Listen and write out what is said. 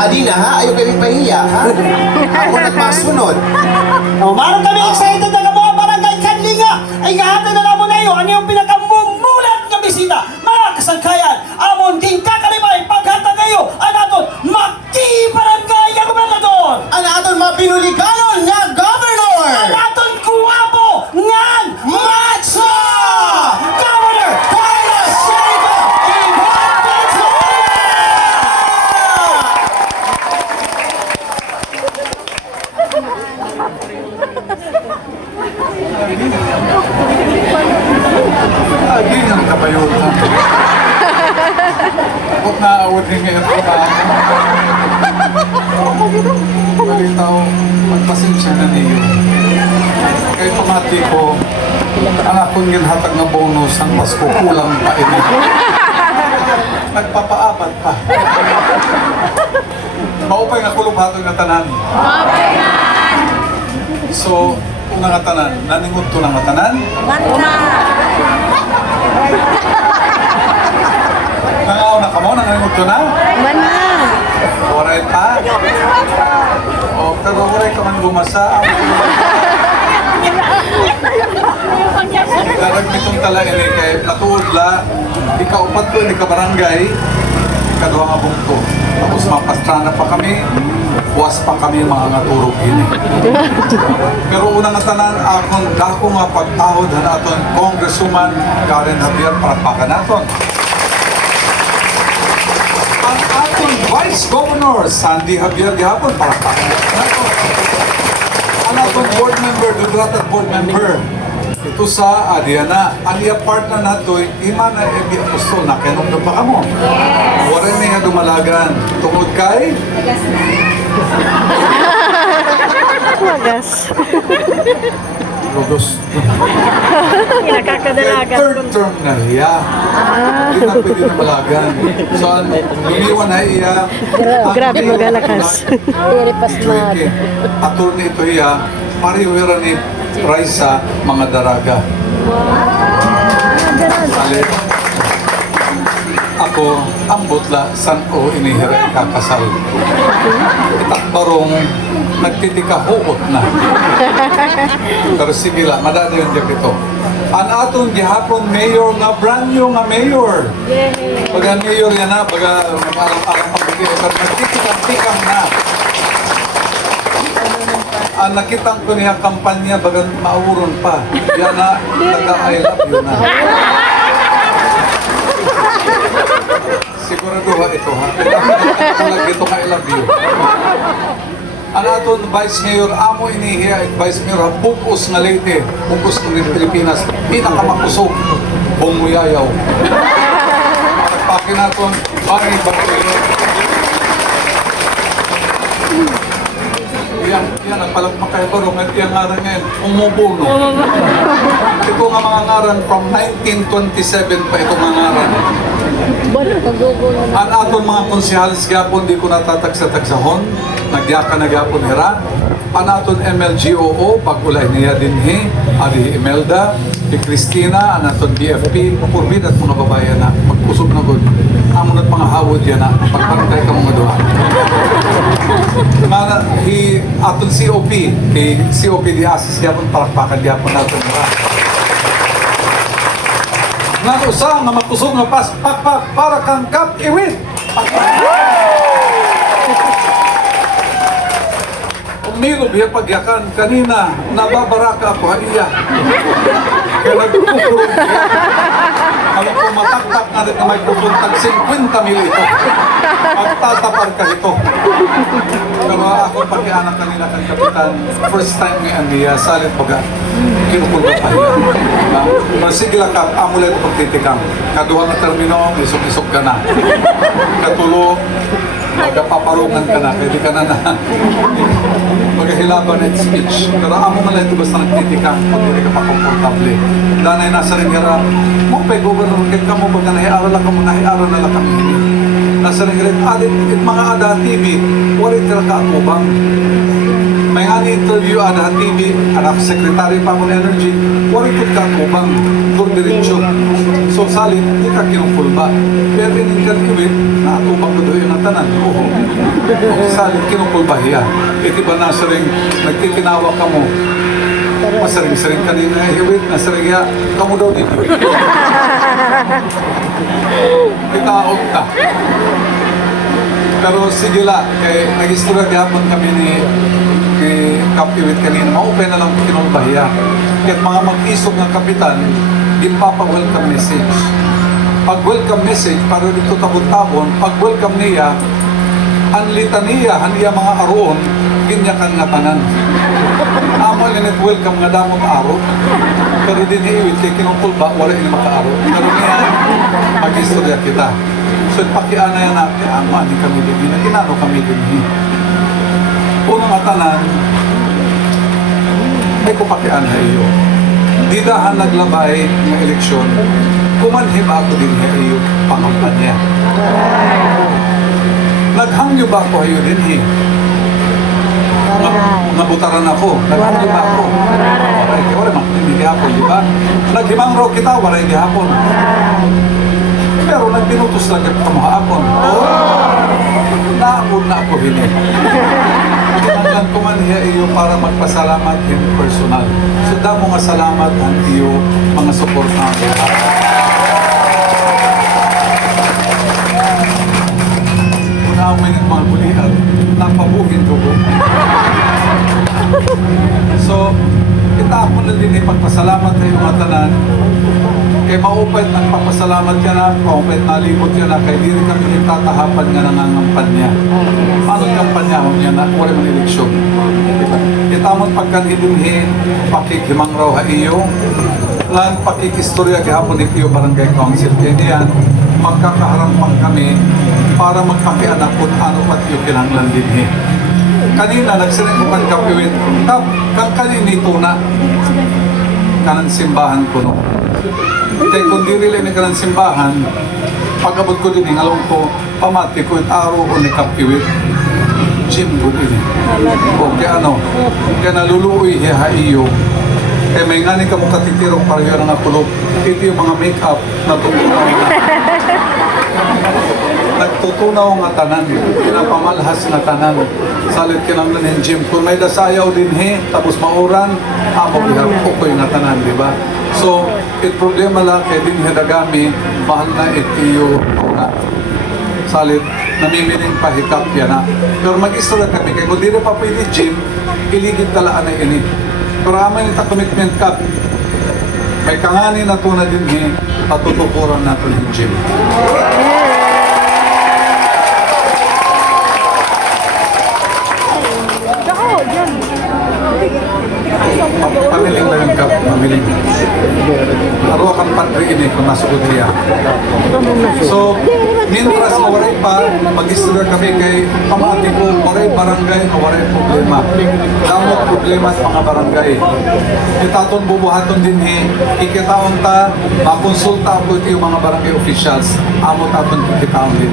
Adi na ha, ayaw kami pahiya ha. Ako nagmasunod. O, maroon kami excited na mga barangay Kanlinga. Ay gahatan na mo na yun. Ano yung pinakamumulat ng bisita? Mga kasangkayan, amon din kakalibay paghatag kayo. Anaton, Barangay ang gobernador. Ang aton mapinuliganon nga governor! Anaton kuwapo ng Matso! Governor Carlos Sharifa Ibarra! Lagi nang kabayutan. Huwag naaawad din ngayon ko na balitaw, magpasensya na niyo. Kaya pamati ko, ang akong ginhatag na bonus ang Pasko kulang pa ini. Nagpapaapat pa. Maupay nga kulubhatog na tanan. So, kung nga tanan, naningot to ng tanan. Nangaw na ka mo, naningot to na. Oray pa. O, pero oray ka man gumasa. Darag nitong tala ini kay matuod la, di ka upat ko, di ka barangay, kaduha nga bungto. Tapos mapastrana pa kami, buwas pa kami mga naturog ini. Pero unang nga tanan, ako nga pagtahod na naton Congresswoman Karen Javier para paka naton. Ang ating Vice Governor Sandy Javier gihapon para paka naton. Ang ating board member, Dudratat board member, ito sa Adiana, ang iya partner na ito, Imana Ebi Apostol, nakinom na pa ka mo. Waran niya dumalagan. Tungod kay? Wagas. Lugos. Nakakadalagan. Third term na iya. Hindi na pwede na malagan. So, lumiwan na iya. Grabe magalakas. Very pasmado. Attorney ito iya, pariwira ni Raisa mga daraga. Alit. Ako, ang butla, san o inihiray kakasal. Itakbarong nagtitikahukot na. Pero sige lang, madada yung dyan ito. Ang atong gihapon mayor nga brand new nga mayor. Baga mayor yan na, baga alam-alam pagkakit. Pero nagtitikang-tikang na. Ang nakitang ko niya kampanya, baga mauron pa. Yan na, taga-I love you na. Sigurado ha ito ha. Lagi ito ka I love you. Ang aton Vice Mayor, amo inihiya at Vice Mayor ha, bukos nga Leyte, bukos ng Pilipinas, pinakamakusog, bumuyayaw. Pagpakin naton, bani Bartolo. Yan ang palagmak kayo barong at yung ngaran ngayon, umubuno. Ito nga mga ngaran from 1927 pa ito mga ngaran. Ang aton mga konsyales gapon di ko natatagsa-tagsahon, nagyaka na gapon hira. Ang aton MLGOO, pag-ulay niya dinhi, Adi Imelda, di Cristina, ang aton BFP, purbid at mga babayan na magkusog na good. Amon at mga hawod yan na, pagpantay ka mga doha. Aton COP, kay COP di asis gapon, palakpakan gapon natin hira. Nga usa nga makusog nga pakpak para kang kap iwit. Umilo biya pagyakan kanina nababaraka ako haiya. Kaya nagkukurog siya. Alam ko mataktak na rin na may pupuntag 50 mil ito. Magtatapar ka ito. Pero ako pag-ianak kanina kang kapitan, first time ngayon niya, salit baga, kinukulog pa yan. Pero sige lang ka, amulet pagtitikang. Kaduha na termino, isok-isok ka na. Katulo, magpaparungan ka na, pwede ka na na. Maghilaban at speech. Pero amo man lang ito basta nagtitikang, pag hindi ka pa komportable. Danay nasa rin hirap, mo pa governor, kahit ka mo baga nahiaral lang ka mo, nahiaral na lang kami. Nasa rin hirap, alit, mga ada TV, walit ka atubang. may nga ni-interview ada TV, anak sekretary pa mo ng energy, wari ko ka kubang, dur diretso. So salit, di ka kinupulba. Pero iningan iwit, na atubang ko doon ang tanan. Oo. Salit, kinupulba hiya. Iti ba na saring nagkikinawa ka mo, masaring-saring kanina iwit, nasaring ya, kamu daw dito. Kitaog ka. Pero sige la, kay nag-istorya gihapon kami ni Kapiwit kanina, maupay na lang kinulbahiya. Kahit mga mag-isog ng kapitan, ipapa-welcome message. Pag welcome message, para dito tabon-tabon, pag welcome niya, ang litaniya, haniya mga aroon, ginyakan nga tanan. Amo linit welcome nga damong aro, pero din hiiwit kay kinungkulba, wala ini makaaro. Pero niya, mag-istorya kita. So, pakiana yan natin, ama, di kami din, na ginano kami din. Unang atanan, may kupakiana iyo. Di dahan naglabay ng eleksyon, kumanhim ako din iyo pangampanya. Naghangyo ba ako iyo din Nabutaran ako, naghangyo ba ako? Waray, wala hindi gihapon, di ba? Naghimang ro kita, waray gihapon. Pero nagbinutos lang yung kamuhapon. Naapon na ako hini. Kinanglan ko man hiya iyo para magpasalamat in personal. So damo nga salamat ang iyo mga support na ako. Una ako may mga bulihan, napabuhin ko ko. So, kita ako na din ipagpasalamat sa iyong tanan. Kay maupay nagpapasalamat ka na, maupay nalibot ka na, kay diri kami itatahapan nga nangangampanya. Paano kampanya niya na wala man eleksyon? Diba? Itamon pagkanhidimhin, pakikimang raw ha iyo, lang pakikistorya gihapon ni iyo barangay council. Kaya niyan, magkakaharampang kami para magpakianak kung ano pat iyo kinanglan din Kanina, nagsinig ko kang kapiwin, kang kaninito na, kanang simbahan ko no. Kaya kung di rin ni kanang simbahan, pag-abot ko din, alam ko, pamati ko yung araw ko ni Kapiwit, gym ko din. O kaya ano, kaya naluluoy hiya iyo, kaya may nga ni ka mo katitirong pareho ng atulog, ito yung mga make-up na tutunaw na. Nagtutunaw nga tanan, pinapamalhas na tanan. Salit kinanglan yung gym. Kung may dasayaw din tapos mauran, amo bihar ukoy nga tanan, di ba? So, it problema lang kay din hadagami, mahal na itiyo na. Salit, namimiling pahikap yan na. Pero mag-istorya kami, kaya kung di na pa pwede gym, iligid talaan na ini. Pero aman ita commitment cup, may kangani na to na din patutukuran natin yung gym. Pamiling na yung cup, pamiling. Araw kang pantry ini kung nasugod niya. So, mintras mawaray pa, mag-istorya kami kay pamati ko, waray barangay na waray problema. Damot problema sa mga barangay. Itaton bubuhaton din ikitaon ta, makonsulta po ito yung mga barangay officials, amo taton kikitaon din